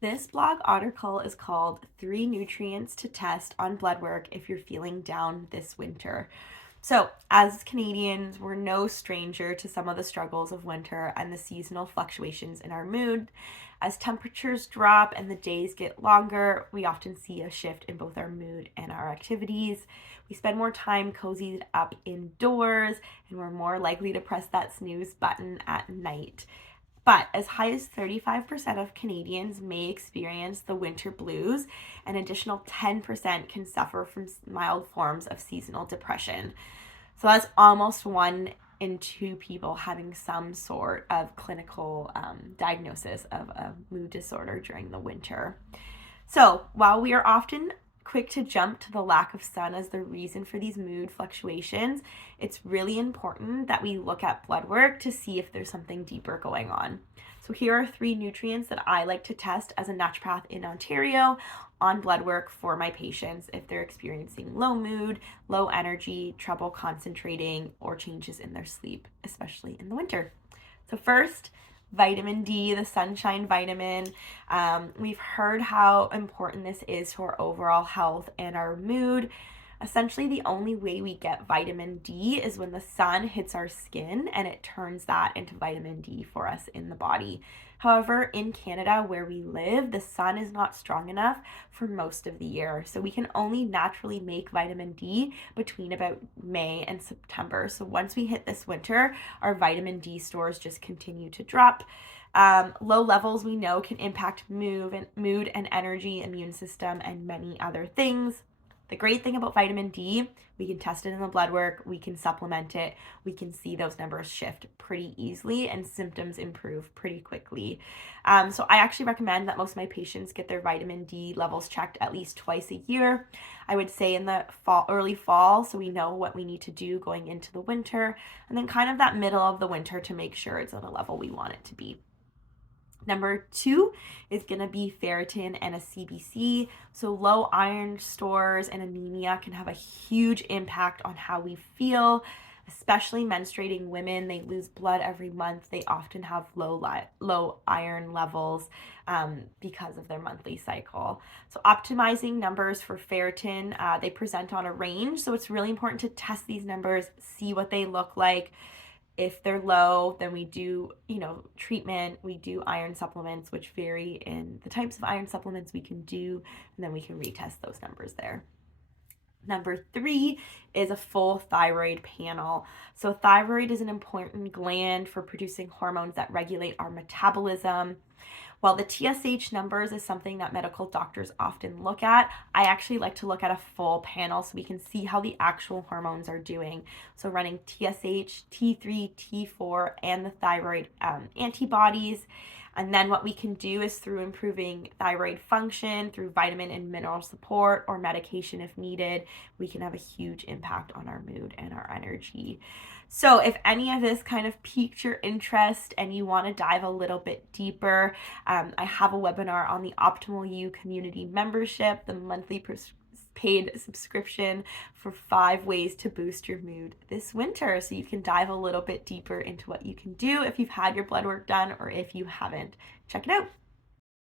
This blog article is called Three Nutrients to Test on Blood Work If You're Feeling Down This Winter. So, as Canadians, we're no stranger to some of the struggles of winter and the seasonal fluctuations in our mood. As temperatures drop and the days get longer, we often see a shift in both our mood and our activities. We spend more time cozied up indoors, and we're more likely to press that snooze button at night. But as high as 35% of Canadians may experience the winter blues, an additional 10% can suffer from mild forms of seasonal depression. So that's almost one in two people having some sort of clinical diagnosis of a mood disorder during the winter. So while we are often quick to jump to the lack of sun as the reason for these mood fluctuations, it's really important that we look at blood work to see if there's something deeper going on. So here are three nutrients that I like to test as a naturopath in Ontario on blood work for my patients if they're experiencing low mood, low energy, trouble concentrating, or changes in their sleep, especially in the winter. So first, vitamin D, the sunshine vitamin. We've heard how important this is to our overall health and our mood. Essentially, the only way we get vitamin D is when the sun hits our skin and it turns that into vitamin D for us in the body. However, in Canada, where we live, the sun is not strong enough for most of the year. So we can only naturally make vitamin D between about May and September. So once we hit this winter, our vitamin D stores just continue to drop. Low levels we know can impact mood and energy, immune system, and many other things. The great thing about vitamin D, we can test it in the blood work, we can supplement it, we can see those numbers shift pretty easily and symptoms improve pretty quickly. So I actually recommend that most of my patients get their vitamin D levels checked at least twice a year. I would say in the early fall, so we know what we need to do going into the winter, and then kind of that middle of the winter to make sure it's at a level we want it to be. Number two is going to be ferritin and a CBC. So low iron stores and anemia can have a huge impact on how we feel, especially menstruating women. They lose blood every month. They often have low iron levels because of their monthly cycle. So optimizing numbers for ferritin, they present on a range. So it's really important to test these numbers, see what they look like. If they're low, then we do, treatment. We do iron supplements, which vary in the types of iron supplements we can do, and then we can retest those numbers there. Number three is a full thyroid panel. So thyroid is an important gland for producing hormones that regulate our metabolism. While the TSH numbers is something that medical doctors often look at, I actually like to look at a full panel so we can see how the actual hormones are doing. So running TSH, T3, T4, and the thyroid antibodies. And then what we can do is through improving thyroid function, through vitamin and mineral support or medication if needed, we can have a huge impact on our mood and our energy. So if any of this kind of piqued your interest and you want to dive a little bit deeper, I have a webinar on the Optimal You community membership, the monthly paid subscription for 5 ways to boost your mood this winter. So you can dive a little bit deeper into what you can do if you've had your blood work done or if you haven't. Check it out.